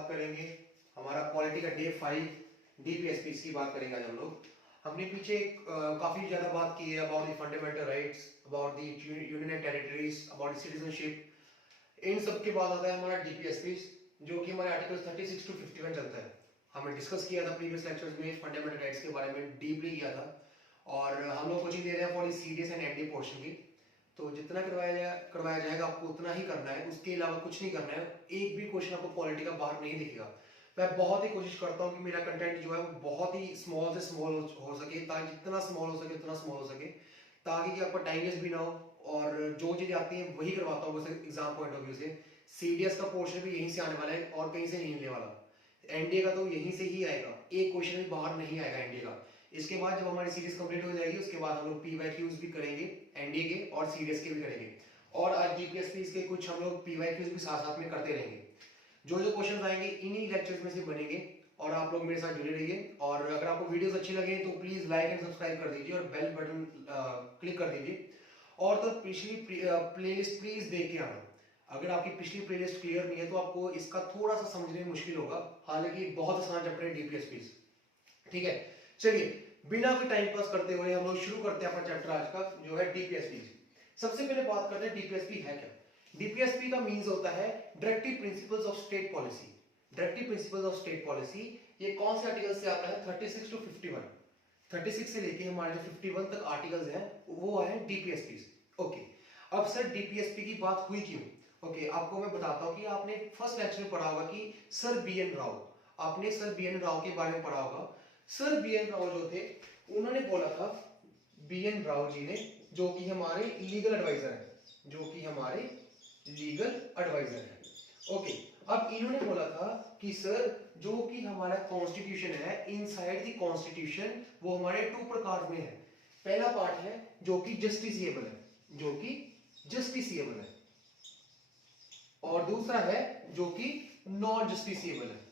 बात करेंगे हमारा पॉलिटी का डे 5 डीपीएसपी की बात करेंगे आज हम लोग। हमने पीछे काफी ज्यादा बात की है about the fundamental rights, about the union and territories, about citizenship. इन सब के बाद आता है हमारा डीपीएसपी, जो कि हमारे आर्टिकल 36 to 51 चलता है। हमने डिस्कस किया था प्रीवियस लेक्चर्स में, फंडामेंटल राइट्स के बारे में डीपली किया था। और हम लोग कोचिंग दे रहे हैं for CDS and ND portion की, तो जितना करवाया जाएगा आपको उतना ही करना है, उसके अलावा कुछ नहीं करना है। एक भी क्वेश्चन आपको पॉलिटी का बाहर नहीं दिखेगा। मैं बहुत ही कोशिश करता हूँ कि मेरा कंटेंट जो है वो बहुत ही स्मॉल से स्मॉल हो सके, ताकि जितना स्मॉल हो सके उतना स्मॉल हो सके, ताकि कि आपका टाइम वेस्ट भी ना हो। और जो चीजें आती हैं वही करवाता हूँ बस एग्जाम पॉइंट ऑफ व्यू से। सीडीएस का पोर्शन भी यहीं से आने वाला है और कहीं से नहीं मिलने वाला। एनडीए का तो यहीं से ही आएगा, एक क्वेश्चन भी बाहर नहीं आएगा एनडीए का। इसके बाद जब हमारी सीरीज कंप्लीट हो जाएगी उसके बाद हम लोग पीवाईक्यूज भी करेंगे, एनडीए के और सीडीएस के भी करेंगे। और आज जीपीएसपी के कुछ हम लोग पीवाईक्यूज भी साथ साथ में करते रहेंगे। जो जो क्वेश्चन आएंगे इन्हीं लेक्चर्स में से बनेंगे, और आप लोग मेरे साथ जुड़े रहिए। और अगर आपको वीडियोस अच्छी लगे तो प्लीज लाइक एंड सब्सक्राइब कर दीजिए और बेल बटन क्लिक कर दीजिए। और तो पिछली प्लेलिस्ट प्लीज देख के आना। अगर आपकी पिछली प्लेलिस्ट क्लियर नहीं है तो आपको इसका थोड़ा सा समझने में मुश्किल होगा, हालांकि बहुत आसान चैप्टर है डीपीएसपी। ठीक है, चलिए बिना कोई टाइम पास करते हुए हम लोग शुरू करते हैं अपना चैप्टर आज का, जो है डीपीएसपी। सबसे पहले बात करते हैं डीपीएसपी है क्या। डीपीएसपी का मीन्स होता है directive principles of state policy. Directive principles of state policy ये कौन से आर्टिकल से आता है? 36 to 51। 36 से लेके हमारे जो 51 तक आर्टिकल्स हैं वो है डीपीएसपी। ओके, अब सर डीपीएसपी की बात हुई क्यों? ओके, आपको मैं बताता हूं कि आपने फर्स्ट लेक्चर में पढ़ा होगा कि सर बी एन राव, आपने सर बी एन राव के बारे में पढ़ा होगा। सर बी एन राव जो थे उन्होंने बोला था, बी एन राव जी ने, जो कि हमारे लीगल एडवाइजर है, जो कि हमारे लीगल एडवाइजर है। ओके, अब इन्होंने बोला था कि सर जो कि हमारा कॉन्स्टिट्यूशन है, इनसाइड द कॉन्स्टिट्यूशन वो हमारे 2 प्रकार में है। पहला पार्ट है जो कि जस्टिसिएबल है, जो कि जस्टिसिएबल है, और दूसरा है जो कि नॉन जस्टिसिएबल है।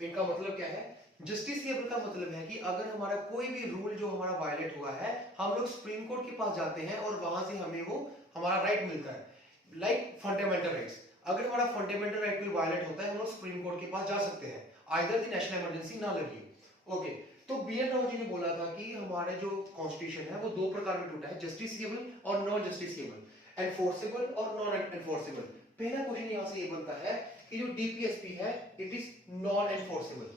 इनका मतलब क्या है? जस्टिसिएबल का मतलब है कि अगर हमारा कोई भी रूल जो हमारा वायलेट हुआ है, हम लोग सुप्रीम कोर्ट के पास जाते हैं और वहां से हमें वो हमारा राइट मिलता है। लाइक फंडामेंटल राइट्स, अगर हमारा फंडामेंटल राइट कोई वायलेट होता है हम लोग सुप्रीम कोर्ट के पास जा सकते हैं, आइदर द नेशनल इमरजेंसी ना लगी। ओके, तो बी एन राव जी ने बोला था कि हमारे जो कॉन्स्टिट्यूशन है वो 2 प्रकार में टूटा है, जस्टिसिएबल और नॉन जस्टिसिएबल, एनफोर्सेबल और नॉन एनफोर्सेबल। पहला क्वेश्चन यहां से ये बनता है कि जो डीपीएसपी है it is non enforceable,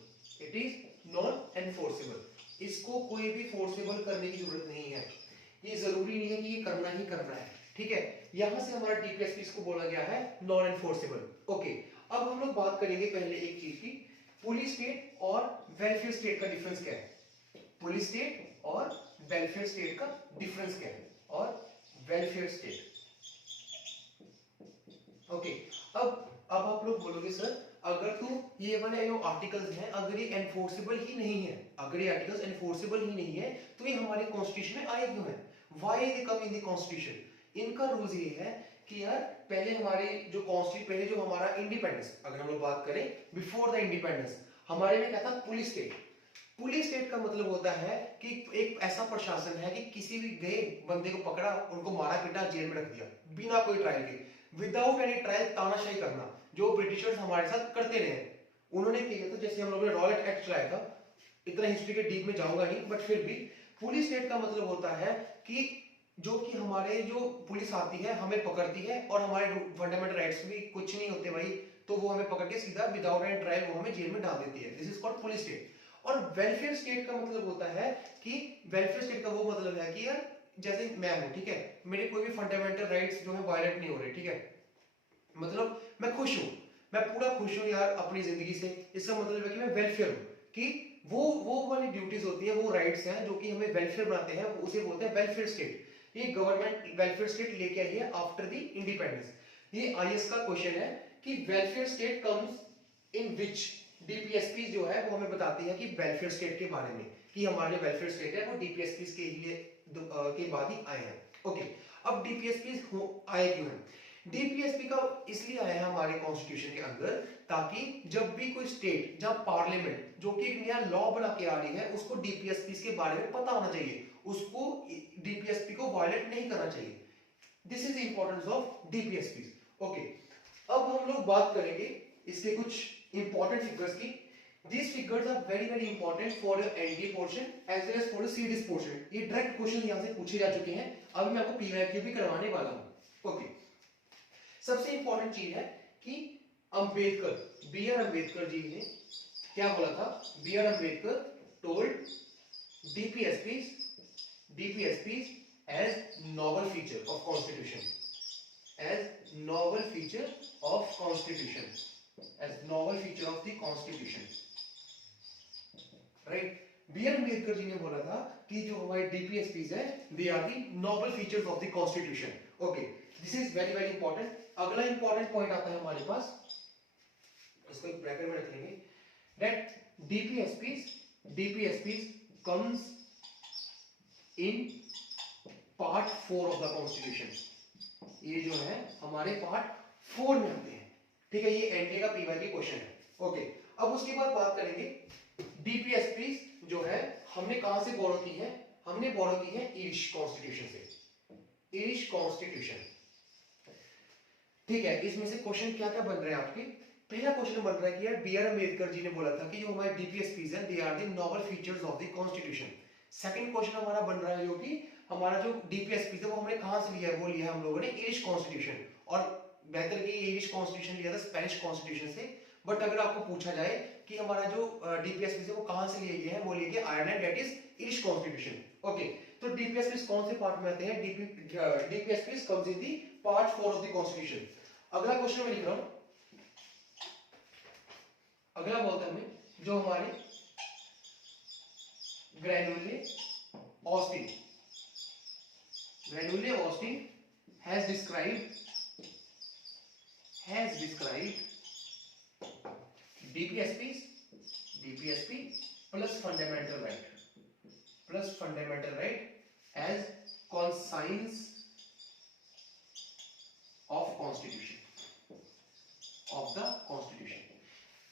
it is non enforceable. इसको कोई भी फोर्सेबल करने की जरूरत नहीं है, ये जरूरी नहीं है कि ये करना ही करना है। ठीक है, यहां से हमारा डीपीएसपी इसको बोला गया है नॉन एनफोर्सेबल। ओके, अब हम लोग बात करेंगे पहले एक चीज की, पुलिस स्टेट और वेलफेयर स्टेट का डिफरेंस क्या है। पुलिस स्टेट और वेलफेयर स्टेट का डिफरेंस क्या है, और वेलफेयर स्टेट। ओके, अब आप लोग बोलोगे सर अगर तो ये वाले जो आर्टिकल्स हैं अगर ये एनफोर्सेबल ही नहीं है, अगर ये आर्टिकल्स एनफोर्सेबल ही नहीं है तो ये हमारे कॉन्स्टिट्यूशन में आए क्यों हैं? Why they come in the constitution? इनका रूल्स ये है कि यार पहले हमारे जो कॉन्स्टिट्यूशन, पहले जो हमारा इंडिपेंडेंस, अगर हम लोग बात करें बिफोर द इंडिपेंडेंस, हमारे में क्या था? Police state. पुलिस स्टेट का मतलब होता है कि एक ऐसा प्रशासन है कि किसी भी गए बंदे को पकड़ा, उनको मारा पीटा, जेल में रख दिया बिना कोई ट्रायल के, विदाउट एनी ट्रायल, तानाशाही करना, जो ब्रिटिशर्स हमारे साथ करते रहे। उन्होंने किया था, जैसे हम लोगों ने रॉलेट एक्ट चलाया था, इतना हिस्ट्री के डीप में जाऊंगा नहीं, बट फिर भी पुलिस स्टेट का मतलब होता है कि जो कि हमारे जो पुलिस आती है हमें पकड़ती है और हमारे फंडामेंटल राइट्स भी कुछ नहीं होते भाई, तो वो हमें पकड़ के सीधा विदाउट एनी ट्रायल वो हमें जेल में डाल देती है। This is called police state. और वेलफेयर स्टेट का मतलब होता है कि वेलफेयर स्टेट का वो मतलब है कि यार जैसे मैं हूं, ठीक है, मेरे कोई भी फंडामेंटल राइट्स जो है वायलेट नहीं हो रहे, ठीक है, मतलब मैं खुश हूं, मैं पूरा खुश हूं यार अपनी जिंदगी से, इसका मतलब है कि मैं वेलफेयर हूं, कि वो वाली ड्यूटीज होती है, वो राइट्स हैं जो कि हमें वेलफेयर बनाते हैं, उसे बोलते हैं वेलफेयर स्टेट। ये गवर्नमेंट वेलफेयर स्टेट लेके आई है आफ्टर द इंडिपेंडेंस। ये आईएएस का क्वेश्चन है कि welfare state comes in which. DPSP जो है वो हमें बताती है कि वेलफेयर स्टेट के बारे में, कि हमारे वेलफेयर स्टेट है वो डीपीएसपी के लिए के बाद ही आए हैं। ओके, अब डीपीएसपी आए क्यों हैं? डीपीएसपी का इसलिए आया है हमारे कॉन्स्टिट्यूशन के अंदर, ताकि जब भी कोई स्टेट, जब पार्लियामेंट जो कि एक नया लॉ बना के आ रही है, उसको डीपीएसपी के बारे में पता होना चाहिए, उसको डीपीएसपी को वायलेट नहीं करना चाहिए। This is importance of DPSP. Okay, अब हम लोग बात करेंगे इसके कुछ इंपॉर्टेंट फिगर्स की। These figures are very important for your ND portion as well as for the CDS portion. ये डायरेक्ट क्वेश्चन यहाँ से पूछे जा चुके हैं, अभी मैं आपको PYQ भी करवाने वाला हूँ। ओके, सबसे इंपॉर्टेंट चीज है कि अंबेडकर, बी आर अंबेडकर जी ने क्या बोला था? B R Ambedkar told DPSPs as novel feature of constitution, as novel feature of constitution, as novel feature of the constitution, right? B R Ambedkar ji ने बोला था कि जो हमारे डीपीएसपीज है they are the noble features of the constitution. Okay, this is very important. अगला important point आता है हमारे पास, इसको एक ब्रैकेट में रख लेंगे, that DPSPs comes in part 4 of the constitution. ये जो है हमारे पार्ट 4 में आते हैं, ठीक है? ये एनडीए का पीवाईक्यू क्वेश्चन है। ओके, अब उसके बाद बात करेंगे डीपीएसपी जो है हमने कहां से बोरो की है? हमने बोरो की है ईरिश कॉन्स्टिट्यूशन से, ईरिश कॉन्स्टिट्यूशन, ठीक है? इसमें से क्वेश्चन क्या क्या बन रहे हैं आपके? पहला क्वेश्चन बन रहा है कि यार बी आर अंबेडकर जी ने बोला था कि जो हमारे डीपीएसपीज हैं they are the noble features of the constitution. Second question हमारा बन रहा है जो कि हमारा जो डीपीएसपी है वो हमने कहां से लिया है? वो लिया है हम लोगों ने ईरिश कॉन्स्टिट्यूशन, और बेहतर कि ईरिश कॉन्स्टिट्यूशन लिया था स्पेनिश कॉन्स्टिट्यूशन से। बट अगर आपको पूछा जाए कि हमारा जो डीपीएसपी है वो कहां से लिए गए हैं, वो लिए गए Ireland, that is Irish constitution. Okay, तो डीपीएसपी कौन से पार्ट में आते हैं? DPSP comes in the part 4 of the constitution. अगला क्वेश्चन मैं लिख रहा हूं, अगला बोलते हैं हमें जो हमारे ग्रेनुले Austin has described DPSP plus fundamental right as conscience of the constitution.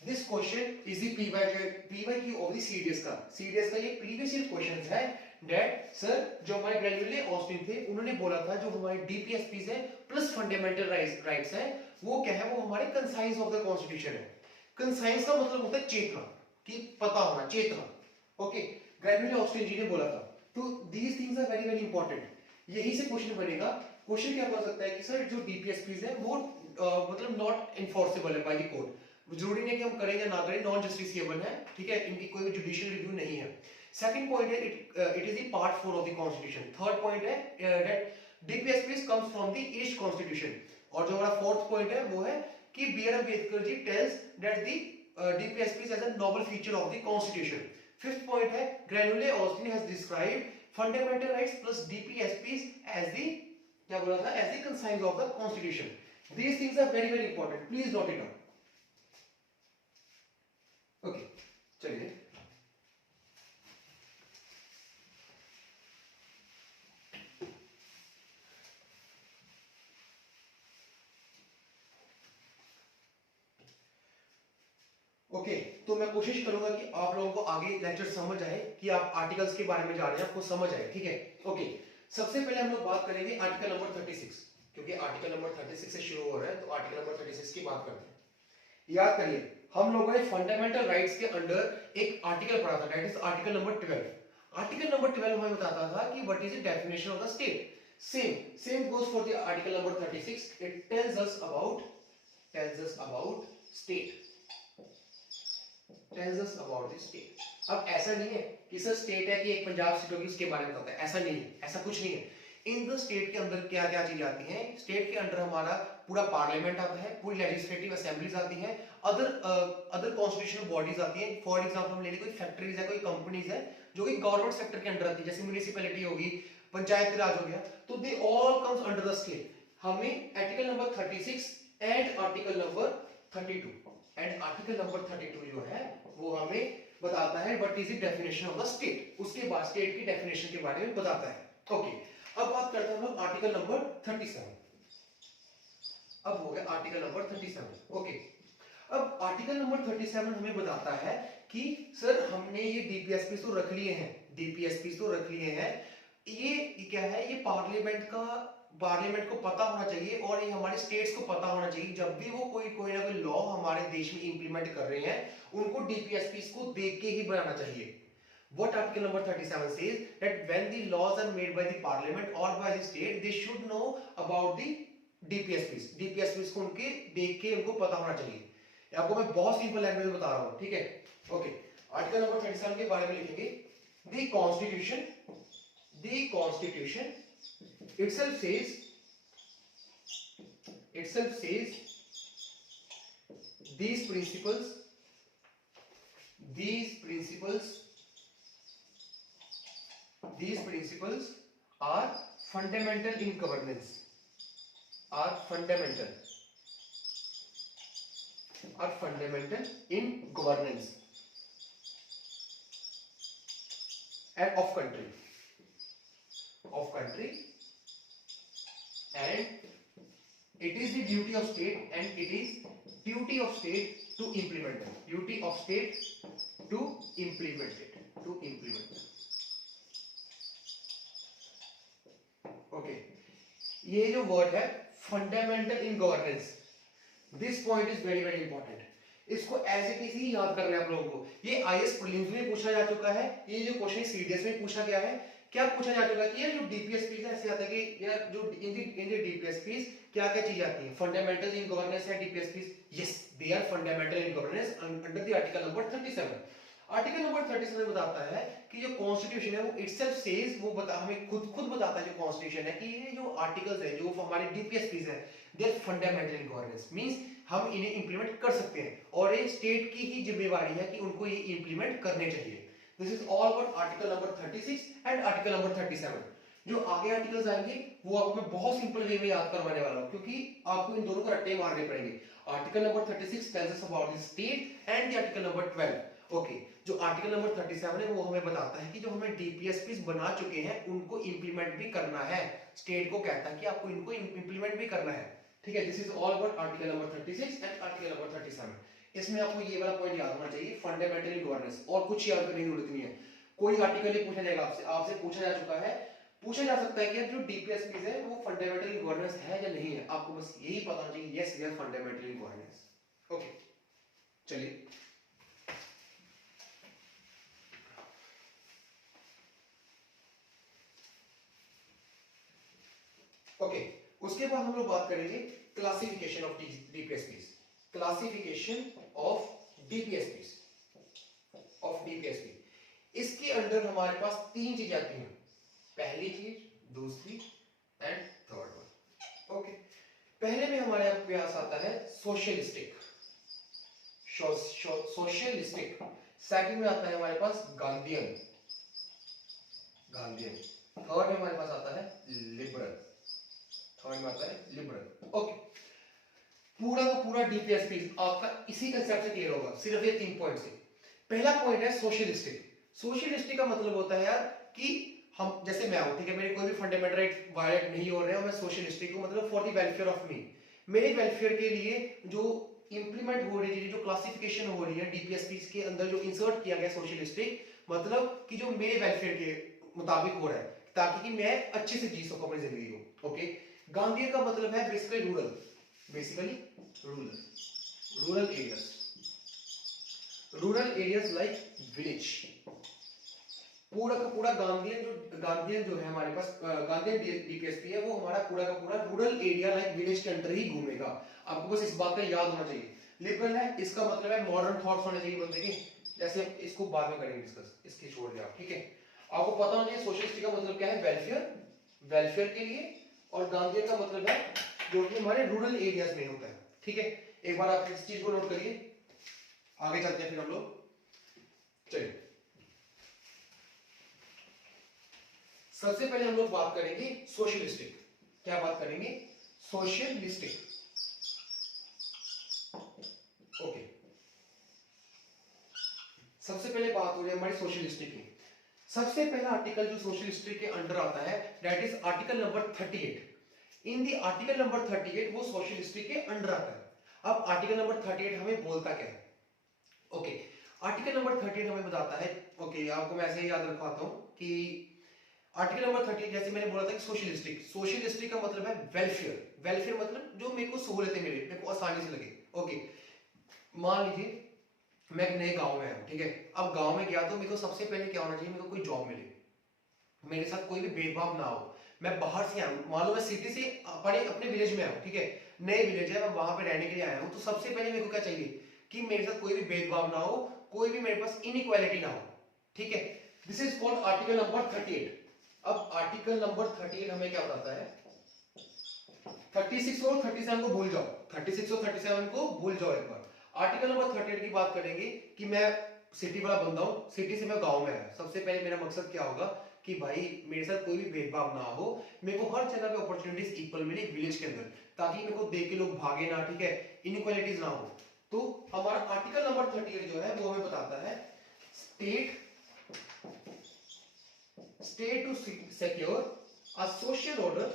This question is the PYQ of the CDS का। CDS का ये previous year questions है that sir जो हमारे ग्रेनुले ऑस्टिन थे उन्होंने बोला था जो हमारे डीपीएसपीज है प्लस फंडामेंटल राइट्स है वो क्या है? वो हमारे कंसाइंस ऑफ द कॉन्स्टिट्यूशन है। कंसाइंस का मतलब होता है चेतना, कि पता होना, चेतना। ओके, ग्रेनुले ऑस्टिन जी ने बोला था। तो these things are very important. यही से क्वेश्चन बनेगा। क्वेश्चन क्या बन सकता है कि सर जो डीपीएसपीज है वो मतलब नॉट एनफोर्सेबल है बाय द कोर्ट। जरूरी नहीं कि हम करें या ना करें, नॉन जस्टिसिएबल है, ठीक है? इनकी कोई जुडिशियल रिव्यू नहीं है। सेकंड पॉइंट है it is the part 4 of the constitution. Third point है that DPSPs comes from the Irish constitution. और जो हमारा फोर्थ पॉइंट है वो है कि B R Ambedkar ji tells that the DPSPs as a noble feature of the constitution. Fifth point है Granville Austin has described fundamental rights plus DPSPs as the क्या बोला था? As the conscience of the constitution. These things are very important. Please note it down. Okay, चलिए okay, तो मैं कोशिश करूंगा कि आप लोगों को आगे लेक्चर समझ आए, कि आप आर्टिकल्स के बारे में जा रहे हैं आपको समझ आए, ठीक है? ओके, सबसे पहले हम लोग बात करेंगे आर्टिकल नंबर 36, क्योंकि आर्टिकल नंबर 36 से शुरू हो रहा है, तो आर्टिकल नंबर 36 की बात करते हैं। याद करिए हम लोगों ने फंडामेंटल राइट्स के अंडर एक आर्टिकल पढ़ा था, that is article number 12। Article number 12 हमें बताता था कि what is the definition of the state. Same goes for the article number 36। It tells us about state, tells us about the state। अब ऐसा नहीं है कि सर स्टेट है कि एक पंजाब स्टेट होगी उसके बारे में बताता है, ऐसा नहीं है, ऐसा कुछ नहीं है। इन द स्टेट के अंदर क्या क्या चीज आती है? स्टेट के अंदर हमारा पूरा पार्लियामेंट आता है, पूरी लेजिस्लेटिव असेंबलीज आती हैं, अदर कॉन्स्टिट्यूशनल बॉडीज आती हैं। फॉर एग्जांपल हम ले लें कोई फैक्ट्रीज है, कोई कंपनीज है जो कि गवर्नमेंट सेक्टर के अंडर आती है, जैसे म्युनिसिपैलिटी होगी, पंचायती राज हो गया, तो they all comes under the state. हमें article number 36 and article number 32 जो है वो हमें बताता है what is the definition of the state. उसके बाद स्टेट की डेफिनेशन के बारे में बताता है। ओके, अब बात करते हैं हम लोग आर्टिकल नंबर 37। अब हो गया आर्टिकल नंबर 37। ओके, अब आर्टिकल नंबर 37 हमें बताता है कि सर हमने ये डीपीएसपी तो रख लिए हैं, ये क्या है? ये पार्लियामेंट का पार्लियामेंट को पता होना चाहिए और ये हमारे स्टेट्स को पता होना चाहिए, जब भी वो कोई ना कोई लॉ हमारे देश में इंप्लीमेंट कर रहे हैं उनको डीपीएसपी को देख के ही बनाना चाहिए। What Article number 37 says that when the laws are made by the parliament or by the state, they should know about the DPSPs. DPSPs को उनके देख के उनको पता होना चाहिए। आपको मैं बहुत सिंपल लैंग्वेज में बता रहा हूँ, ठीक है? ओके, आर्टिकल नंबर 37 के बारे में लिखेंगे, the constitution itself says these principles are fundamental in governance, and of country, and it is the duty of state to implement it. Okay, ये जो वर्ड है fundamental in governance, this point is very very important. इसको as it is he याद करना है आप लोगों को। ये आईएएस प्रीलिम्स में पूछा जा चुका है, ये जो क्वेश्चन सीडीएस में पूछा गया है। क्या पूछा जा चुका है कि यार जो डीपीएसपी ऐसे आता है कि यार जो इन डीपीएसपी क्या क्या चीज आती है, फंडामेंटल इन गवर्नेंस है DPSP. Yes, they are fundamental in governance under the article number 37। Article number 37 बताता है कि जो कॉन्स्टिट्यूशन है वो इटसेल्फ सेज, वो हमें खुद बताता है जो कॉन्स्टिट्यूशन है कि ये जो आर्टिकल्स है जो हमारे डीपीएसपीज है they are fundamental in governance, means हम इन्हें इंप्लीमेंट कर सकते हैं और ये स्टेट की ही जिम्मेवारी है कि उनको ये इंप्लीमेंट करने चाहिए। This is all about article number 36 and article number 37। जो आगे आर्टिकल्स आएंगे वो आपको मैं बहुत सिंपल वे में याद करवाने वाला हूं, क्योंकि आपको इन दोनों को रट्टे मारने पड़ेंगे। Article number 36 tells us about the state and the article number 12। Okay, जो आर्टिकल नंबर 37 है वो हमें बताता है कि जो हमें डीपीएसपीस बना चुके हैं उनको इंप्लीमेंट भी करना है। स्टेट को कहता है कि आपको इनको इंप्लीमेंट भी करना है, ठीक है? This is all about article number 36 and article number 37। इसमें आपको ये वाला पॉइंट याद होना चाहिए, फंडामेंटल गवर्नेंस, और कुछ याद करने की जरूरत नहीं है। कोई आर्टिकल ही पूछा जाएगा आपसे पूछा जा चुका है, पूछा जा सकता है कि यार जो डीपीएसपीस है वो फंडामेंटल गवर्नेंस है या नहीं है। आपको बस यही पता होना चाहिए, yes they are fundamental governance. Okay, चलिए ओके, उसके बाद हम लोग बात करेंगे क्लासिफिकेशन ऑफ डीपीएसपीस। इसके अंडर हमारे पास तीन चीजें आती हैं, पहली चीज, दूसरी एंड थर्ड वन। ओके, पहले में हमारे पास आता है सोशलिस्टिक। सेकंड में आता है हमारे पास गांधीयन। थर्ड में हमारे पास आता है लिबरल। ओके, पूरा का पूरा डीपीएसपी आपका इसी कंसेप्ट से क्लियर होगा, सिर्फ ये 3 पॉइंट से। पहला पॉइंट है सोशलिस्टिक का मतलब होता है यार कि हम, जैसे मैं हूं, ठीक है, मेरे कोई भी फंडामेंटल राइट वायलेट नहीं हो रहे हैं, मैं सोशलिस्टिक हूं, मतलब for the welfare of me, मेरे वेलफेयर के लिए जो इंप्लीमेंट हो रही है, जो क्लासिफिकेशन हो रही है डीपीएसपी के अंदर, जो इंसर्ट किया गया सोशलिस्टिक, मतलब कि जो मेरे वेलफेयर के मुताबिक हो रहा है, ताकि कि मैं अच्छे से जी सकूं अपनी जिंदगी को। ओके, गांधी का मतलब है basically rural areas like village. पूरा का पूरा गांधीयन जो है हमारे पास, गांधीयन डीपीएसपी है, वो हमारा पूरा का पूरा रूरल एरिया लाइक विलेज के अंदर ही घूमेगा। आपको बस इस बात का याद होना चाहिए। लिबरल है, इसका मतलब है मॉडर्न थॉट्स होने चाहिए बंदे के, जैसे इसको बाद में करेंगे डिस्कस, इसकी छोड़ दिया आप, ठीक है? आपको पता होना चाहिए सोशलिस्टिक का मतलब क्या है, वेलफेयर के लिए, और गांधीयन का मतलब है जो कि हमारे रूरल एरियाज में होता है, ठीक है? एक बार आप इस चीज को नोट करिए, आगे चलते हैं फिर हम लोग। चलिए, सबसे पहले हम लोग बात करेंगे सोशलिस्टिक। क्या बात करेंगे? सोशलिस्टिक। ओके, सबसे पहले बात हो रही है हमारी सोशलिस्टिक की। सबसे पहला आर्टिकल जो सोशलिस्टिक के अंडर आता है, that is article number 38। In the article number 38 वो सोशलिस्टिक के अंडर आता है। अब आर्टिकल नंबर 38 हमें बोलता क्या है? ओके, आर्टिकल नंबर 38 हमें बताता है, ओके, आपको मैं ऐसे ही याद रखवाता हूं कि आर्टिकल नंबर 38 जैसे मैंने बोला था कि सोशलिस्टिक, सोशलिस्टिक का मतलब है वेलफेयर, वेलफेयर मतलब जो मेरे को सहूलतें मिले, मेरे को आसानी से लगे। ओके, मान लीजिए मैं एक नए गांव में आया, ठीक है, अब गांव में गया तो मेरे को सबसे पहले क्या होना चाहिए, मेरे को कोई जॉब मिले, मेरे साथ कोई भी भेदभाव ना हो। मैं बाहर से आया हूं, मान लो मैं सिटी से अपने विलेज में आया हूं, ठीक है, नए विलेज है, मैं वहां पे रहने के लिए आया हूं, तो सबसे पहले मेरे को क्या चाहिए कि मेरे साथ कोई भी भेदभाव ना हो, कोई भी मेरे पास इनइक्वालिटी ना हो, ठीक है। This is called article number 38। अब आर्टिकल नंबर 38 हमें क्या बताता है, 36 और 37 को भूल जाओ, 36 और 37 को भूल जाओ एक बार। आर्टिकल नंबर 38 की बात करेंगे कि मैं सिटी वाला बंदा हूं, सिटी से मैं गांव में आया, सबसे पहले मेरा मकसद क्या होगा कि भाई मेरे साथ कोई भी भेदभाव ना हो, मेरे को हर जगह पे अपॉर्चुनिटीज इक्वल मिले विलेज के अंदर, ताकि मेरे को देख के लोग भागे ना, ठीक है, इनइक्वालिटीज ना हो। तो हमारा आर्टिकल नंबर 38 जो है वो हमें बताता है state to secure a social order,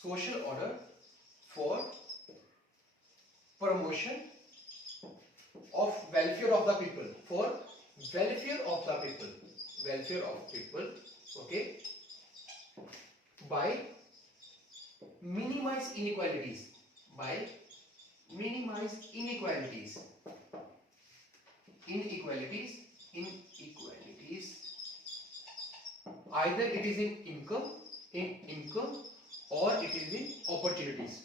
social order for promotion of welfare of the people, for welfare of the people, welfare of people, okay, by minimize inequalities, by minimize inequalities, inequalities, either it is in income और it is in opportunities.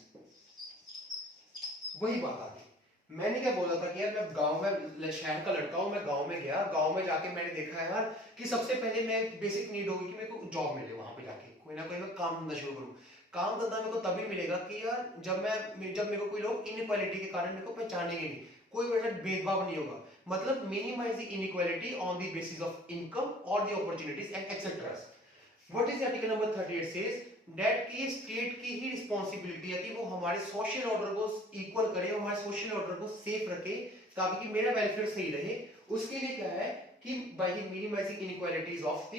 वही बात आ गई, मैंने क्या बोला था कि यार मैं गांव में, शहर का लड़का हूं, मैं गांव में गया, गांव में जाके मैंने देखा है यार कि सबसे पहले मैं बेसिक नीड होगी कि मेरे को जॉब मिले, वहां पे जाके कोई ना कोई मैं काम धंधा शुरू करूं। काम धंधा मेरे को तभी मिलेगा कि यार जब मेरे को कोई लोग इनइक्वालिटी के कारण मेरे को पहचानेंगे नहीं, कोई मेरे साथ भेदभाव नहीं होगा, मतलब minimise the inequality on the basis of income और the opportunities and etcetera. What is article number 38 says that की स्टेट की ही रिस्पांसिबिलिटी है कि वो हमारे सोशल ऑर्डर को इक्वल करे, हमारे सोशल ऑर्डर को सेफ रखे, ताकि कि मेरा वेलफेयर सही रहे। उसके लिए क्या है कि by minimising inequalities of the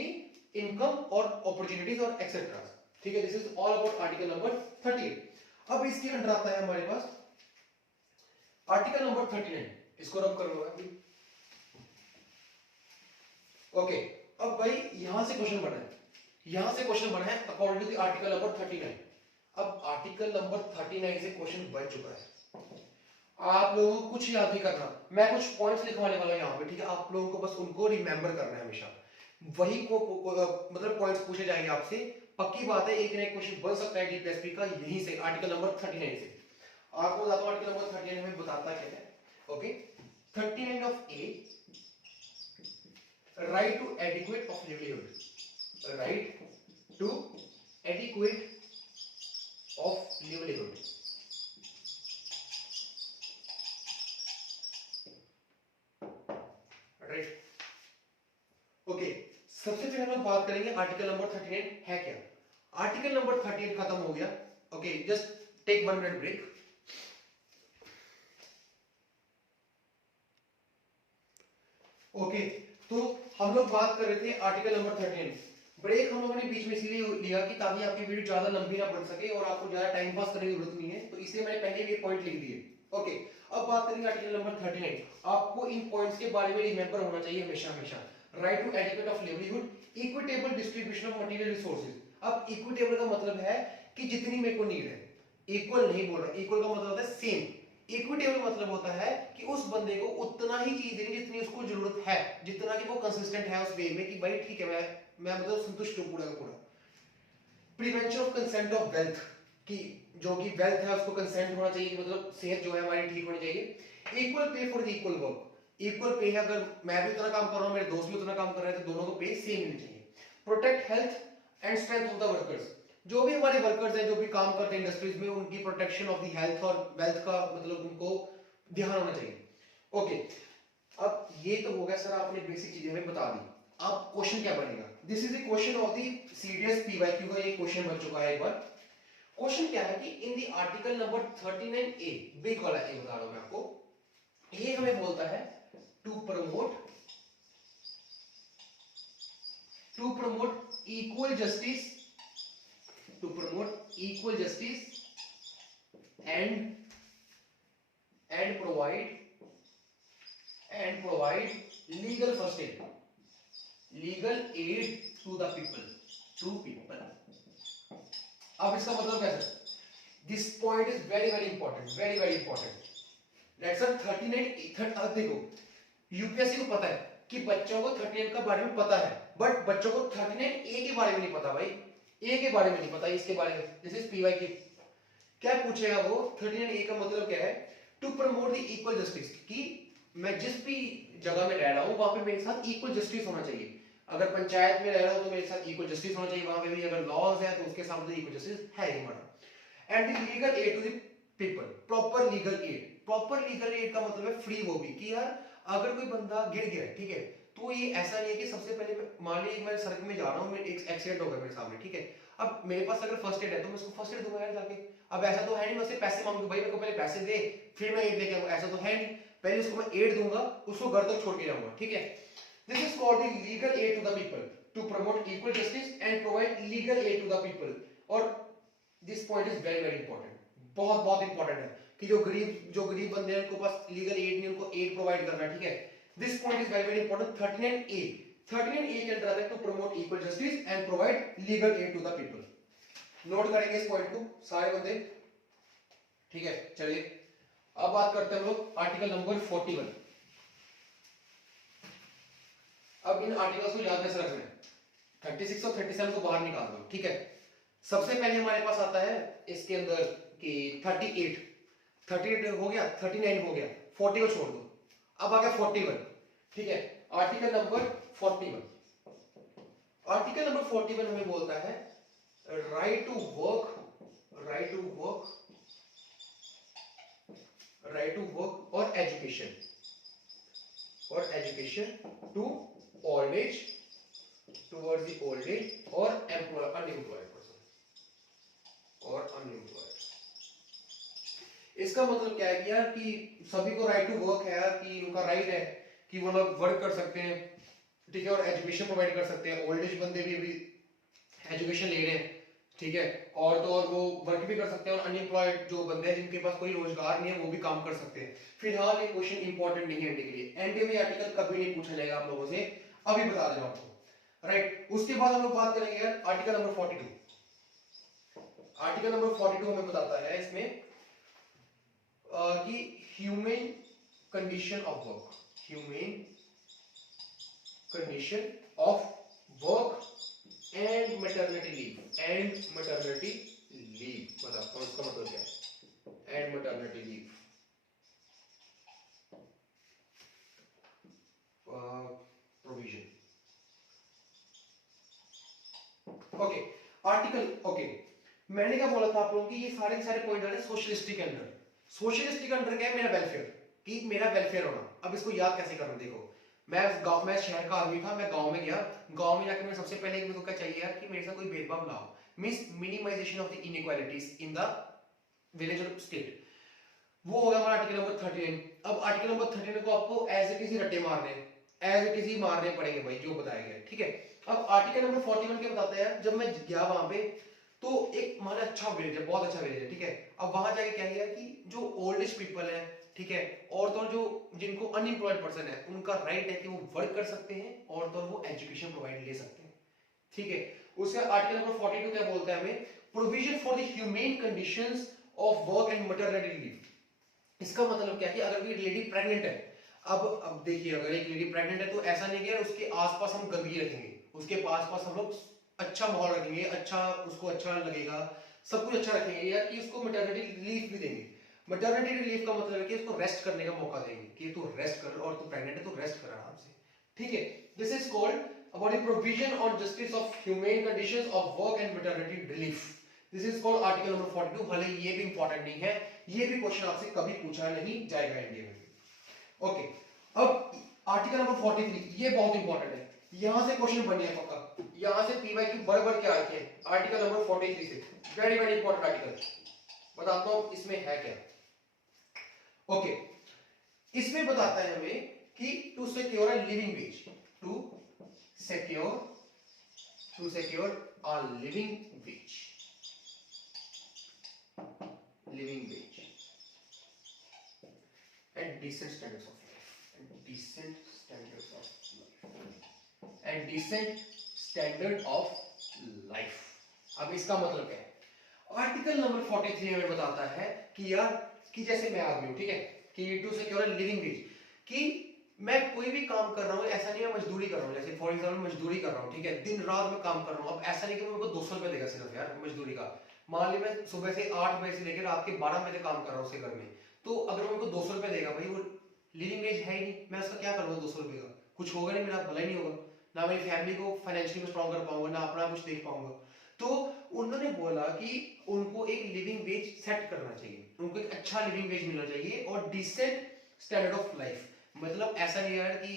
income और अपॉर्चुनिटीज और एक्सेट्रा, ठीक है। This is all about article number 38। अब इसके अंदर आता है हमारे पास आर्टिकल नंबर 39, इसको रब करो अभी। ओके, अब भाई यहां से क्वेश्चन बना है, यहां से क्वेश्चन बना है according to the article number 39। अब आर्टिकल नंबर 39 से क्वेश्चन बन चुका है, आप लोगों को कुछ याद नहीं करना, मैं कुछ पॉइंट्स लिखवाने वाला हूं यहां पे, ठीक है, आप लोगों को बस उनको रिमेंबर करना है हमेशा, वही को मतलब पॉइंट्स पूछे जाएंगे आपसे, पक्की बात है एक ना एक क्वेश्चन बन सकता है डीपीएसपी का यहीं से आर्टिकल नंबर 39 से। आपको बताता हूं आर्टिकल नंबर 39 में बताता क्या है। Okay, 39 of A, right to adequate of livelihood, right to adequate of livelihood, right? Okay, सबसे पहले हम बात करेंगे आर्टिकल नंबर 38 है क्या। आर्टिकल नंबर 38 खत्म हो गया। Okay, just take 1 minute break. Okay, तो हम लोग बात कर रहे थे आर्टिकल नंबर 13। ब्रेक हम लोगों ने बीच में इसलिए लिया कि ताकि आपकी वीडियो ज्यादा लंबी ना बन सके और आपको ज्यादा टाइम पास करने की जरूरत नहीं है, तो इसलिए मैंने पहले ये पॉइंट लिख दिए। ओके, अब बात करेंगे आर्टिकल नंबर 39। आपको इन पॉइंट्स के बारे में रिमेंबर होना चाहिए हमेशा हमेशा। Right to adequate of livelihood, equitable distribution of material resources. अब इक्विटेबल का मतलब है कि जितनी मेरे को नीड है, इक्वल नहीं बोल रहा, इक्वल का मतलब होता है सेम, इक्विटेबल मतलब होता है कि उस बंदे को उतना ही चीज देनी जितनी उसको जरूरत है, जितना कि वो कंसिस्टेंट है उस वे में कि भाई ठीक है मैं मतलब संतुष्ट हूं पूरा का पूरा। Prevention of consent of wealth, कि जो कि वेल्थ है उसको कंसेंट होना चाहिए, मतलब सेहत जो है हमारी ठीक होनी चाहिए। Equal pay for the equal work, equal pay है, अगर मैं भी उतना काम कर रहा हूं, मेरे दोस्त भी उतना काम कर रहे हैं, तो दोनों को पे सेम होनी चाहिए। Protect health and strength of the workers, जो भी हमारे वर्कर्स हैं जो भी काम करते हैं इंडस्ट्रीज में, उनकी प्रोटेक्शन ऑफ द हेल्थ और वेल्थ का मतलब उनको ध्यान होना चाहिए। ओके, अब ये तो हो गया सर, आपने बेसिक चीजें हमें बता दी। अब क्वेश्चन क्या बनेगा, this is a question of the CDS PYQ का, ये क्वेश्चन बन चुका है एक बार। क्वेश्चन क्या है कि इन the article number 39 A, big वाला ए बता रहा हूं मैं आपको, ये हमें बोलता है to promote equal justice, to promote equal justice and provide legal first aid, legal aid to the people, to people. अब इसका मतलब क्या है? This point is very very important, very very important. Let's sir 39 अब देखो UPSC को पता है कि बच्चों को 39 का बारे में पता है, बट बच्चों को 39 ए के बारे में नहीं पता भाई, ए के बारे में नहीं पता, इसके बारे में। दिस इज पीवाई की क्या पूछेगा वो, 39 ए का मतलब क्या है? To promote the equal justice, कि मैं जिस भी जगह में रह रहा हूं वहां पे मेरे साथ इक्वल जस्टिस होना चाहिए। अगर पंचायत में रह रहा हूं तो मेरे साथ इक्वल जस्टिस होना चाहिए, वहां पे भी अगर लॉज है तो उसके साथ तो इक्वल जस्टिस है ही हमारा। And the legal aid to the people, proper legal aid. Proper legal aid का मतलब है फ्री, वो भी कि यार अगर कोई बंदा गिर गया, ठीक है, तो ये ऐसा नहीं है कि सबसे पहले मान लीजिए मैं सड़क में जा रहा हूँ, एक एक्सीडेंट हो गया मेरे सामने, ठीक है, अब मेरे पास अगर फर्स्ट एड है तो मैं उसको फर्स्ट एड दूंगा यार जाके। अब ऐसा तो है नहीं मैं उससे पैसे मांगूंगा, भाई मेरे को पहले पैसे दे फिर मैं एड लेके आऊंगा, ऐसा तो है नहीं। पहले उसको मैं एड दूंगा, उसको घर तक छोड़ के जाऊंगा, ठीक है। This is called the legal aid to the people to promote equal justice and provide legal aid to the people. और this point is very very important, बहुत बहुत इंपॉर्टेंट है कि जो गरीब बंदे हैं उनको पास लीगल एड नहीं, उनको एड प्रोवाइड करना, ठीक है। This point is very very important. 39A, 39A के अंदर आता है to promote equal justice and provide legal aid to the people. Note करेंगे इस पॉइंट को सारे बंदे, ठीक है। चलिए अब बात करते हैं हम लोग आर्टिकल नंबर 41। अब इन आर्टिकल्स को याद कैसे रखना है? 36 और 37 को बाहर निकाल दो, ठीक है। सबसे पहले हमारे पास आता है इसके अंदर कि 38 हो गया, 39 हो गया, 40 को छोड़ दो, अब आ गया 41, ठीक है। आर्टिकल नंबर 41, आर्टिकल नंबर 41 हमें बोलता है right to work, right to work, right to work और एजुकेशन, और education to old age, towards the old age और अनएम्प्लॉयड पर्सन और अनएम्प्लॉयड। इसका मतलब क्या है कि यार कि सभी को राइट टू वर्क है यार, कि उनका राइट है कि वो लोग वर्क कर सकते हैं, ठीक है, और एजुकेशन प्रोवाइड कर सकते हैं। ओल्ड एज बंदे भी अभी एजुकेशन ले रहे हैं, ठीक है, और तो और वो वर्क भी कर सकते हैं, और अनएम्प्लॉयड जो बंदे हैं जिनके पास कोई रोजगार नहीं है वो भी काम कर सकते हैं। फिलहाल ये क्वेश्चन इंपॉर्टेंट नहीं है एनडीए के लिए, एनडीए में आर्टिकल कभी नहीं पूछा जाएगा आप लोगों से, अभी बता दे रहा हूं आपको, राइट। उसके बाद हम लोग बात करेंगे यार आर्टिकल नंबर 42। आर्टिकल नंबर 42 हमें बताता है इसमें कि human condition of work, human condition of work and maternity leave, and maternity leave बताता हूं इसका मतलब क्या है, and maternity leave provision. Okay article, okay मैंने क्या बोला था आप लोगों की ये सारे पॉइंट आ रहे हैं सोशलिस्टिक के अंदर। सोशलिस्टिक के अंदर क्या है? मेरा वेलफेयर, कि मेरा वेलफेयर होना। अब इसको याद कैसे करना, देखो मैं शहर का आदमी था, मैं गांव में गया, गांव में जाकर मैं सबसे पहले मेरे को क्या चाहिए यार कि मेरे साथ कोई भेदभाव ना हो, means minimisation of the inequalities in the village और स्टेट। वो हो गया हमारा आर्टिकल नंबर 39। अब आर्टिकल नंबर 39 को आपको एज इट इज रट्टे मारने, एज इट इज मारने पड़ेंगे भाई जो बताया गया, ठीक है। अब आर्टिकल नंबर 41 के बताता है, जब मैं गया वहां पे तो एक माना अच्छा विलेज है, बहुत अच्छा विलेज है, ठीक है। अब वहां जाके क्या किया कि जो ओल्डेस्ट पीपल है, ठीक है, और तो जो जिनको अनएम्प्लॉयड पर्सन है उनका राइट है कि वो वर्क कर सकते हैं, और तो वो एजुकेशन प्रोवाइड ले सकते हैं, ठीक है। उसका आर्टिकल नंबर 42 क्या बोलता है हमें? Provision for the humane conditions of work and maternity leave. इसका मतलब क्या है कि अगर कोई लेडी प्रेग्नेंट है, अब देखिए अगर एक लेडी प्रेग्नेंट है तो ऐसा नहीं कि उसके आसपास हम गंदगी रखेंगे, उसके पास हम लोग अच्छा माहौल रखेंगे, अच्छा उसको अच्छा लगेगा, सब कुछ अच्छा रखेंगे, या कि उसको मैटरनिटी रिलीफ भी देंगे। मैटरनिटी रिलीफ का मतलब है कि उसको रेस्ट करने का मौका देंगे कि तू रेस्ट कर, और तू प्रेग्नेंट है तो रेस्ट कर आराम से, ठीक है। This is called about the provision on justice of humane conditions of work and maternity relief. This is called article number 42। भले ये भी इंपॉर्टेंट नहीं है, ये भी क्वेश्चन आपसे कभी पूछा नहीं जाएगा इंडिया में। ओके अब आर्टिकल नंबर 43 ये बहुत इंपॉर्टेंट है, यहां से क्वेश्चन बने हैं पक्का, यहां से पीवाई की बराबर क्या आते हैं आर्टिकल नंबर 43 से, वेरी वेरी इंपॉर्टेंट आर्टिकल। बताता हूं इसमें है क्या। ओके इसमें बताता है हमें कि to secure a living wage, to secure a living wage and decent standards of life, decent standards of life and decent standard of life। अब इसका मतलब क्या है? आर्टिकल नंबर 43 हमें बताता है कि यार कि जैसे मैं आदमी हूं, ठीक है, कि टू सिक्योर लिविंग वेज, कि मैं कोई भी काम कर रहा हूँ, ऐसा नहीं है मजदूरी कर रहा हूँ, जैसे फॉर एग्जांपल मजदूरी कर रहा हूँ, ठीक है, दिन रात में काम कर रहा हूँ। अब ऐसा नहीं कि मेरे को 200 रुपए देगा सिर्फ यार मजदूरी का। मान ली मैं सुबह से 8 बजे से लेकर रात के 12 बजे काम कर रहा हूँ उसके घर में, तो अगर मेरे को 200 रुपए देगा भाई, वो लिविंग वेज है ही नहीं, मैं उसका क्या करूँगा 200 रुपए का? कुछ होगा नहीं, मेरा भला ही नहीं होगा, ना मेरी फैमिली को फाइनेंशियली स्ट्रॉन्ग कर पाऊंगा, ना अपना कुछ देख पाऊंगा। तो उन्होंने बोला कि उनको एक लिविंग वेज सेट करना चाहिए, उनको एक अच्छा लिविंग वेज मिलना चाहिए और डिसेंट स्टैंडर्ड ऑफ लाइफ। मतलब ऐसा नहीं है कि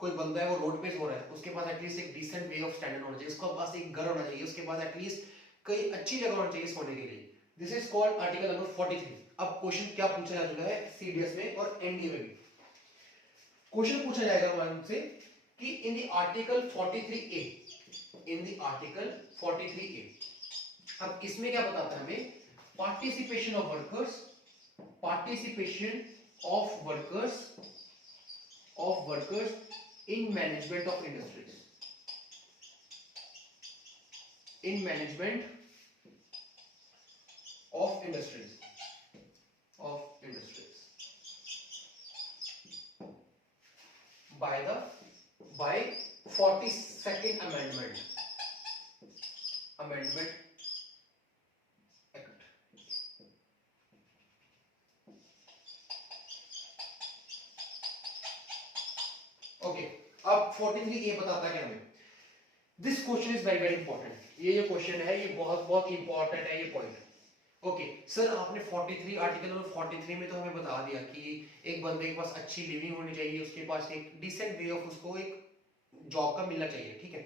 कोई बंदा है वो रोड पे सो रहा है, उसके पास एटलीस्ट एक डिसेंट वे ऑफ स्टैंडर्ड होना चाहिए, उसके पास एक घर होना चाहिए, उसके पास एटलीस्ट कई अच्छी जगह होना चाहिए सोने के लिए। This is called article number 43। अब क्वेश्चन क्या पूछा जा चुका है सीडीएस में और एनडीए में भी क्वेश्चन पूछा जाएगा हमारे से कि इन the article 43A, in the article 43A, अब इसमें क्या बताता है हमें? Participation of workers, participation of workers in management of industries, in management of industries, by 42nd amendment act। Okay, अब 43A बताता है हमें, this question is very very important. ये जो क्वेश्चन है ये बहुत बहुत इंपॉर्टेंट है ये पॉइंट। ओके सर, आपने 43 आर्टिकल नंबर 43 में तो हमें बता दिया कि एक बंदे के पास अच्छी लिविंग होनी चाहिए, उसके पास एक डिसेंट वे ऑफ उसको एक जॉब का मिलना चाहिए, ठीक है।